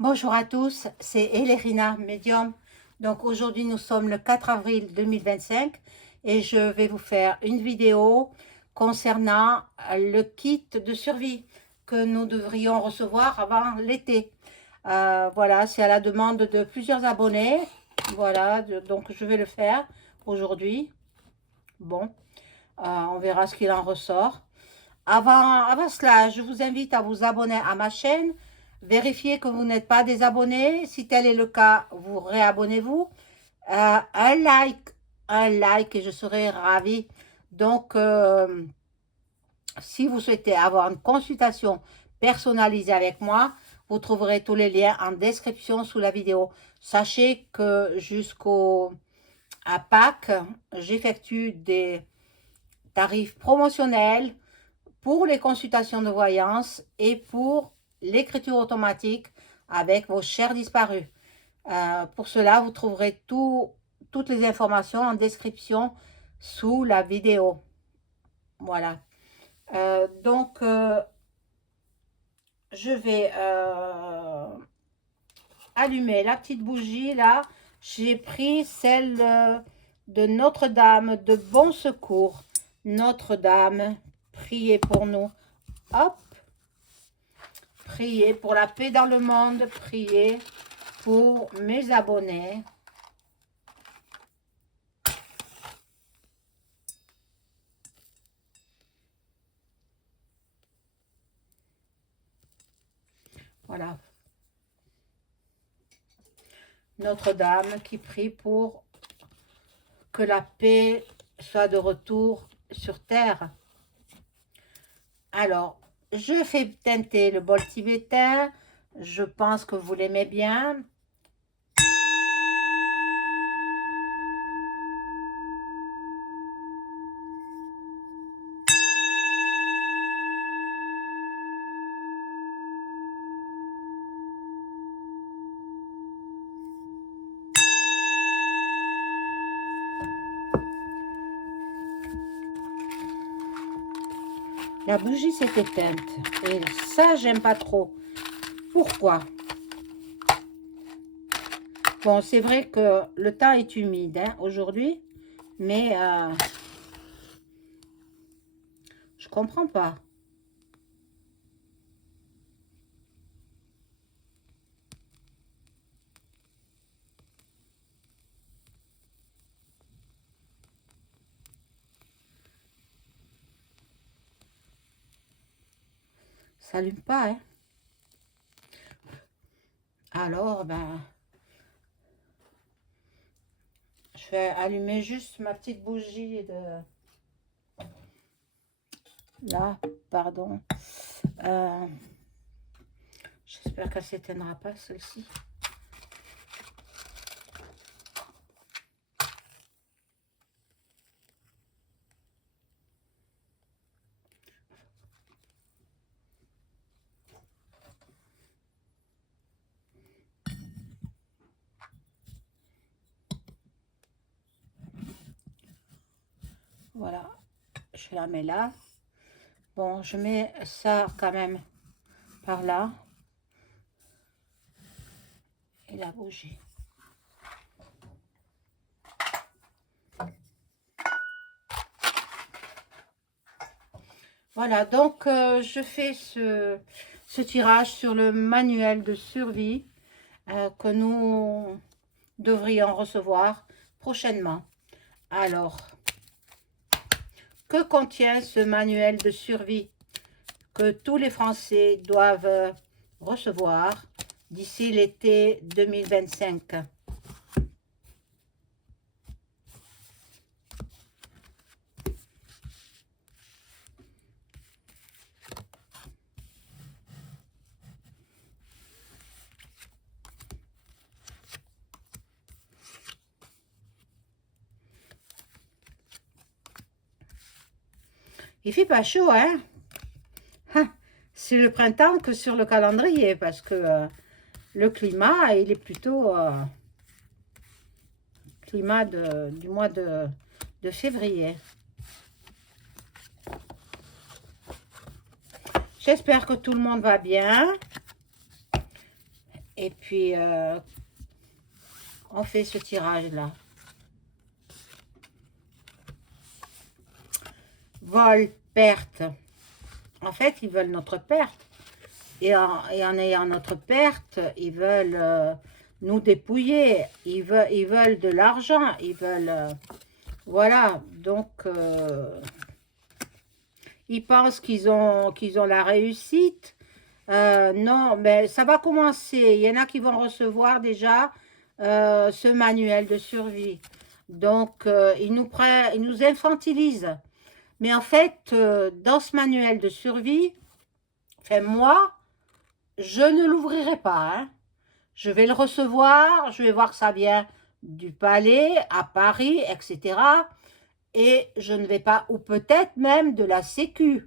Bonjour à tous, c'est Elérina Medium. Donc aujourd'hui nous sommes le 4 avril 2025 et je vais vous faire une vidéo concernant le kit de survie que nous devrions recevoir avant l'été. Voilà, c'est à la demande de plusieurs abonnés. Voilà, donc je vais le faire aujourd'hui. Bon, on verra ce qu'il en ressort. Avant cela, je vous invite à vous abonner à ma chaîne. Vérifiez que vous n'êtes pas des abonnés. Si tel est le cas, vous réabonnez-vous. Un like et je serai ravie. Donc, si vous souhaitez avoir une consultation personnalisée avec moi, vous trouverez tous les liens en description sous la vidéo. Sachez que à Pâques, j'effectue des tarifs promotionnels pour les consultations de voyance et pour l'écriture automatique avec vos chers disparus. Pour cela, vous trouverez toutes les informations en description sous la vidéo. Voilà. Je vais allumer la petite bougie là. J'ai pris celle de Notre-Dame de Bon Secours. Notre-Dame, priez pour nous. Hop. Priez pour la paix dans le monde. Priez pour mes abonnés. Voilà. Notre-Dame qui prie pour que la paix soit de retour sur terre. Alors, je fais teinter le bol tibétain. Je pense que vous l'aimez bien. La bougie s'est éteinte. Et ça, j'aime pas trop. Pourquoi? Bon, c'est vrai que le temps est humide hein, aujourd'hui. Mais je comprends pas. Ça s'allume pas, hein. Alors, ben, je vais allumer juste ma petite bougie de... Là, pardon. J'espère qu'elle ne s'éteindra pas, celle-ci. Voilà, je la mets là. Bon, je mets ça quand même par là. Et la bougie. Voilà, donc je fais ce tirage sur le manuel de survie que nous devrions recevoir prochainement. Alors, que contient ce manuel de survie que tous les Français doivent recevoir d'ici l'été 2025? Il fait pas chaud, hein? C'est le printemps que sur le calendrier, parce que le climat, il est plutôt climat du mois de février. J'espère que tout le monde va bien Et puis, on fait ce tirage-là. Vol, perte. En fait, ils veulent notre perte. Et en ayant notre perte, ils veulent nous dépouiller. Ils veulent de l'argent. Ils veulent... voilà. Donc, ils pensent qu'ils ont la réussite. Non, mais ça va commencer. Il y en a qui vont recevoir déjà ce manuel de survie. Donc, ils nous infantilisent. Mais en fait, dans ce manuel de survie, enfin, moi, je ne l'ouvrirai pas. Hein. Je vais le recevoir, je vais voir que ça vient du palais, à Paris, etc. Et je ne vais pas, ou peut-être même de la Sécu.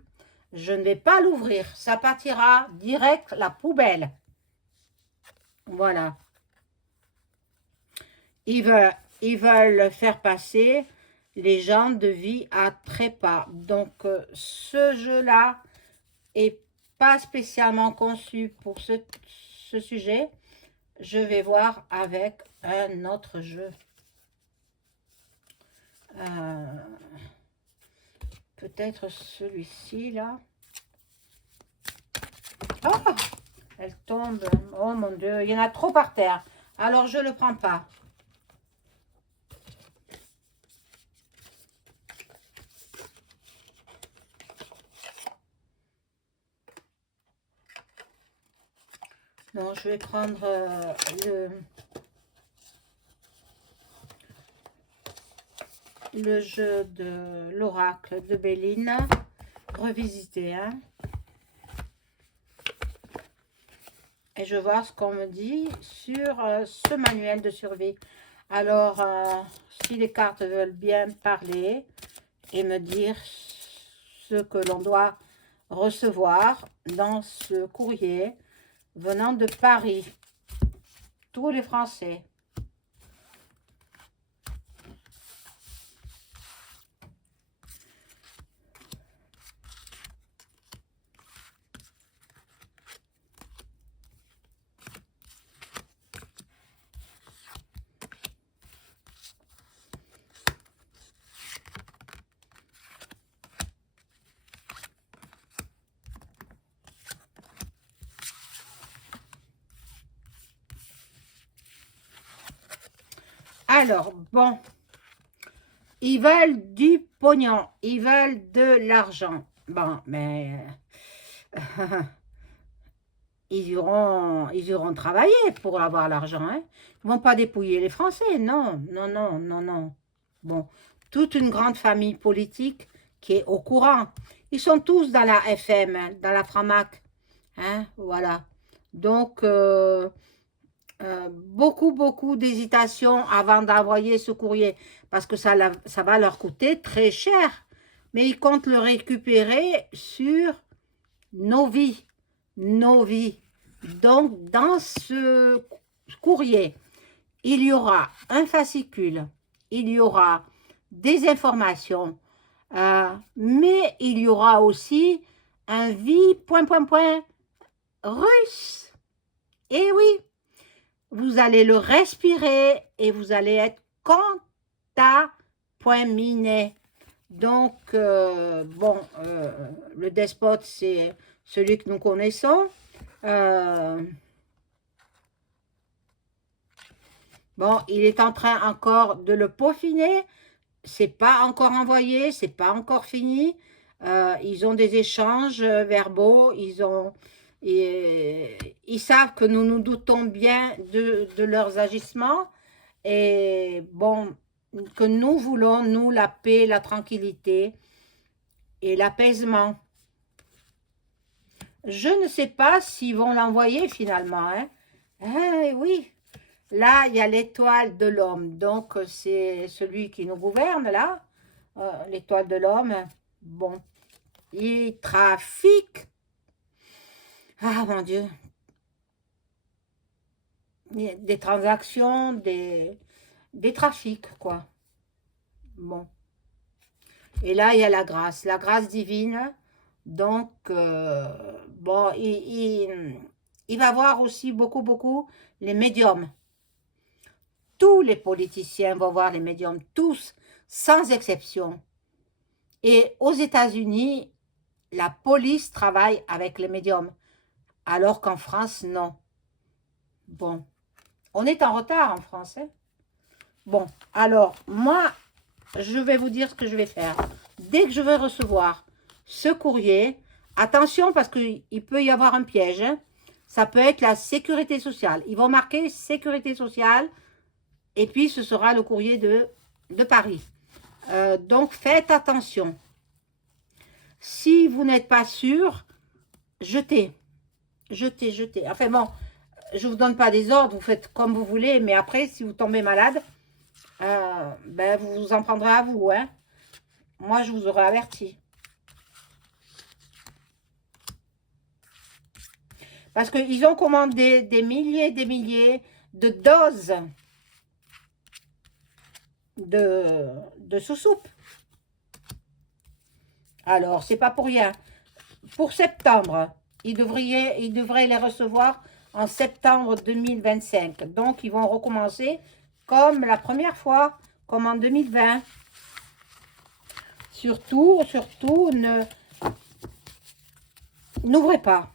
Je ne vais pas l'ouvrir. Ça partira direct la poubelle. Voilà. Ils veulent faire passer les gens de vie à trépas. Donc, ce jeu-là est pas spécialement conçu pour ce sujet. Je vais voir avec un autre jeu. Peut-être celui-ci, là. Oh, elle tombe. Oh mon Dieu, il y en a trop par terre. Alors, je ne le prends pas. Non, je vais prendre le jeu de l'oracle de Béline, revisité. Hein. Et je vais voir ce qu'on me dit sur ce manuel de survie. Alors, si les cartes veulent bien parler et me dire ce que l'on doit recevoir dans ce courrier venant de Paris, tous les Français. Alors, bon, ils veulent du pognon, ils veulent de l'argent. Bon, mais ils iront travailler pour avoir l'argent. Hein. Ils ne vont pas dépouiller les Français, non, non, non, non, non. Bon, toute une grande famille politique qui est au courant. Ils sont tous dans la FM, hein, dans la Framac. Hein, voilà. Donc, beaucoup d'hésitation avant d'envoyer ce courrier parce que ça va leur coûter très cher. Mais ils comptent le récupérer sur nos vies. Nos vies. Donc, dans ce courrier, il y aura un fascicule, il y aura des informations, mais il y aura aussi un vie, russe. Et oui, vous allez le respirer et vous allez être contaminé. Donc, bon, le despote, c'est celui que nous connaissons. Bon, il est en train encore de le peaufiner. C'est pas encore envoyé, c'est pas encore fini. Ils ont des échanges verbaux. Ils savent que nous nous doutons bien de leurs agissements. Et bon, que nous voulons, nous, la paix, la tranquillité et l'apaisement. Je ne sais pas s'ils vont l'envoyer finalement. Hein. Ah, oui, là, il y a l'étoile de l'homme. Donc, c'est celui qui nous gouverne, là. L'étoile de l'homme. Bon, il trafique. Ah, mon Dieu. Des transactions, des trafics, quoi. Bon. Et là, il y a la grâce divine. Donc, bon, il il va voir aussi beaucoup les médiums. Tous les politiciens vont voir les médiums, tous, sans exception. Et aux États-Unis, la police travaille avec les médiums, alors qu'en France, non. Bon, on est en retard en France. Hein? Bon, alors, moi, je vais vous dire ce que je vais faire. Dès que je vais recevoir ce courrier, attention parce qu'il peut y avoir un piège. Hein? Ça peut être la sécurité sociale. Ils vont marquer sécurité sociale et puis ce sera le courrier de Paris. Donc, faites attention. Si vous n'êtes pas sûr, jetez. Jetez. Enfin bon, je ne vous donne pas des ordres, vous faites comme vous voulez, mais après, si vous tombez malade, ben, vous vous en prendrez à vous. Hein. Moi, je vous aurais averti. Parce qu'ils ont commandé des milliers de doses de sous-soupe. Alors, c'est pas pour rien. Pour septembre, ils devraient les recevoir en septembre 2025. Donc, ils vont recommencer comme la première fois, comme en 2020. Surtout, n'ouvrez pas.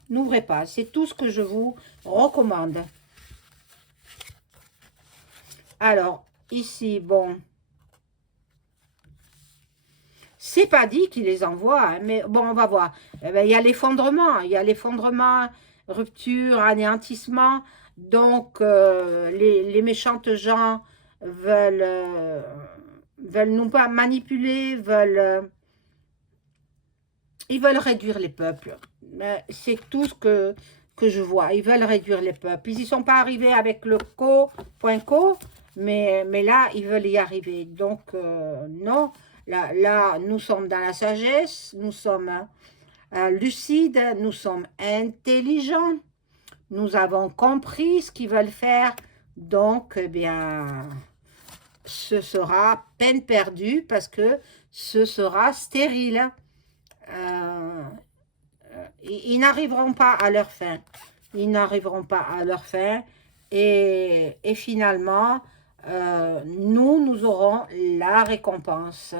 C'est tout ce que je vous recommande. Alors, ici, bon, c'est pas dit qu'il les envoie, hein, mais bon, on va voir. Eh ben, il y a l'effondrement, rupture, anéantissement. Donc, les méchantes gens veulent nous pas manipuler, ils veulent réduire les peuples. C'est tout ce que je vois. Ils veulent réduire les peuples. Ils n'y sont pas arrivés avec le co.co, mais là, ils veulent y arriver. Donc, non. Là, nous sommes dans la sagesse, nous sommes lucides, nous sommes intelligents. Nous avons compris ce qu'ils veulent faire. Donc, eh bien, ce sera peine perdue parce que ce sera stérile. Ils n'arriveront pas à leur fin. Ils n'arriveront pas à leur fin. Et finalement, nous aurons la récompense.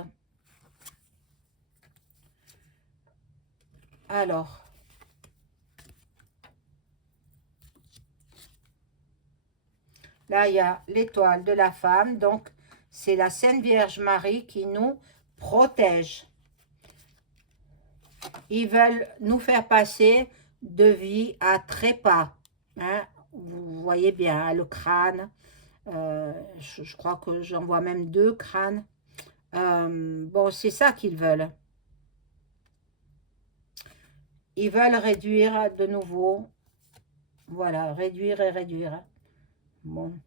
Alors, là, il y a l'étoile de la femme. Donc, c'est la Sainte Vierge Marie qui nous protège. Ils veulent nous faire passer de vie à trépas. Hein? Vous voyez bien, hein, le crâne. Je crois que j'en vois même 2 crânes. Bon, c'est ça qu'ils veulent. Ils veulent réduire de nouveau. Voilà, réduire et réduire. Bon.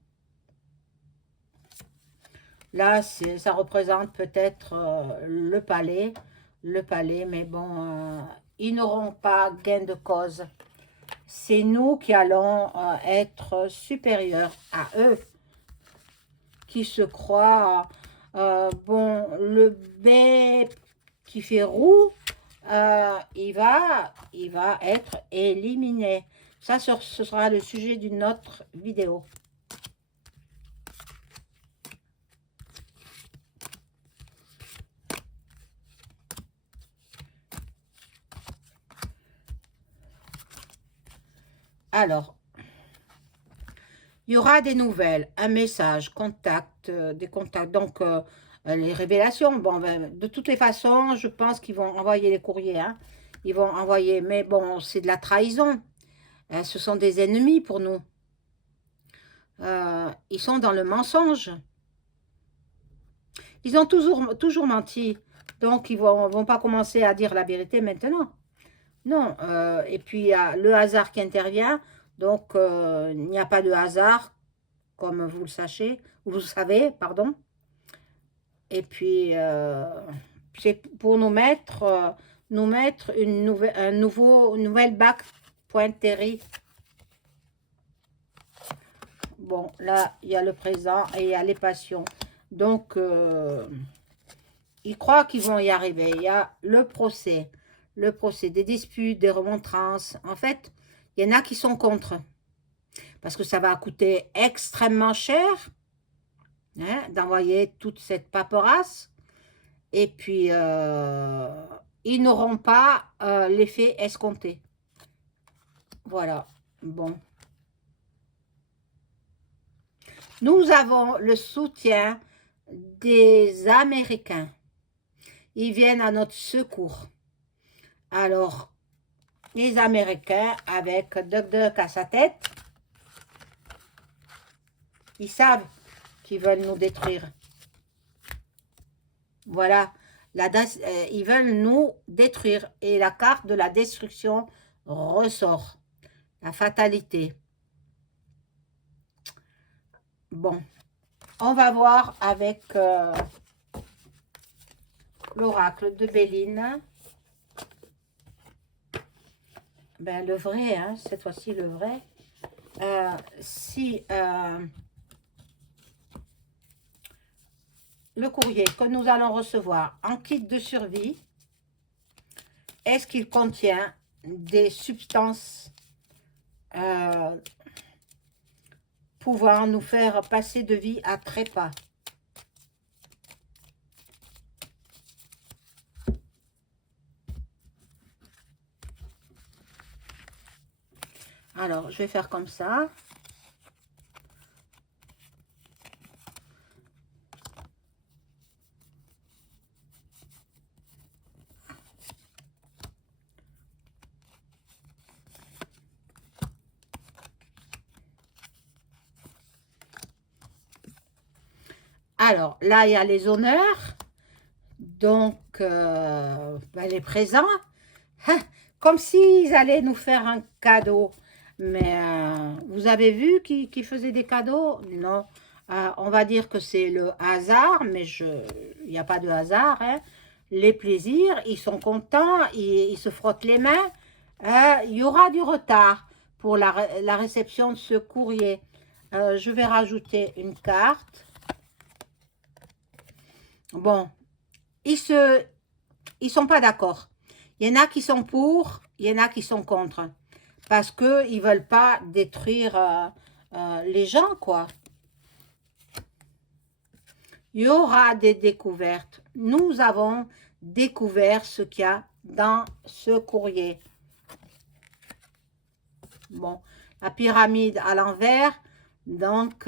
Là, ça représente peut-être le palais. Le palais, mais bon, ils n'auront pas gain de cause. C'est nous qui allons être supérieurs à eux. Qui se croient, bon, le bé qui fait roux, il va être éliminé. Ça, ce sera le sujet d'une autre vidéo. Alors, il y aura des nouvelles, un message, contact, des contacts, donc les révélations. Bon, ben, de toutes les façons, je pense qu'ils vont envoyer les courriers. Hein. Ils vont envoyer, mais bon, c'est de la trahison. Ce sont des ennemis pour nous. Ils sont dans le mensonge. Ils ont toujours menti. Donc, ils ne vont pas commencer à dire la vérité maintenant. Non. Et puis, il y a le hasard qui intervient. Donc, il n'y a pas de hasard, comme vous le sachez, vous le savez, pardon. Et puis, c'est pour nous mettre une nouvelle bague pointerie. Bon, là, il y a le présent et il y a les passions. Donc, ils croient qu'ils vont y arriver. Il y a le procès, des disputes, des remontrances. En fait, Il y en a qui sont contre. Parce que ça va coûter extrêmement cher hein, d'envoyer toute cette paperasse. Et puis, ils n'auront pas l'effet escompté. Voilà. Bon. Nous avons le soutien des Américains. Ils viennent à notre secours. Alors, les Américains, avec Duck Duck à sa tête, ils savent qu'ils veulent nous détruire. Voilà, ils veulent nous détruire. Et la carte de la destruction ressort. La fatalité. Bon, on va voir avec l'oracle de Béline. Ben, le vrai, hein, cette fois-ci le vrai. Si le courrier que nous allons recevoir en kit de survie, est-ce qu'il contient des substances pouvant nous faire passer de vie à trépas? Alors, je vais faire comme ça. Alors, là, il y a les honneurs. Donc, les présents. Comme s'ils allaient nous faire un cadeau. Mais vous avez vu qui faisait des cadeaux? Non. On va dire que c'est le hasard, mais il n'y a pas de hasard. Hein. Les plaisirs, ils sont contents, ils se frottent les mains. Il y aura du retard pour la réception de ce courrier. Je vais rajouter une carte. Bon, ils sont pas d'accord. Il y en a qui sont pour, il y en a qui sont contre. Parce qu'ils ne veulent pas détruire les gens, quoi. Il y aura des découvertes. Nous avons découvert ce qu'il y a dans ce courrier. Bon, la pyramide à l'envers. Donc,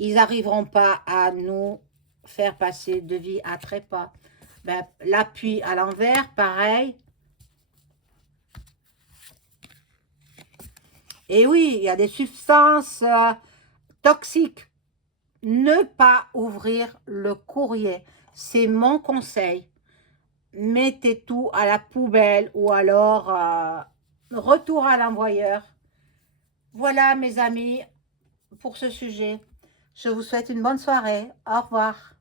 ils n'arriveront pas à nous faire passer de vie à trépas. Ben, l'appui à l'envers, pareil. Et oui, il y a des substances toxiques. Ne pas ouvrir le courrier. C'est mon conseil. Mettez tout à la poubelle ou alors retour à l'envoyeur. Voilà mes amis pour ce sujet. Je vous souhaite une bonne soirée. Au revoir.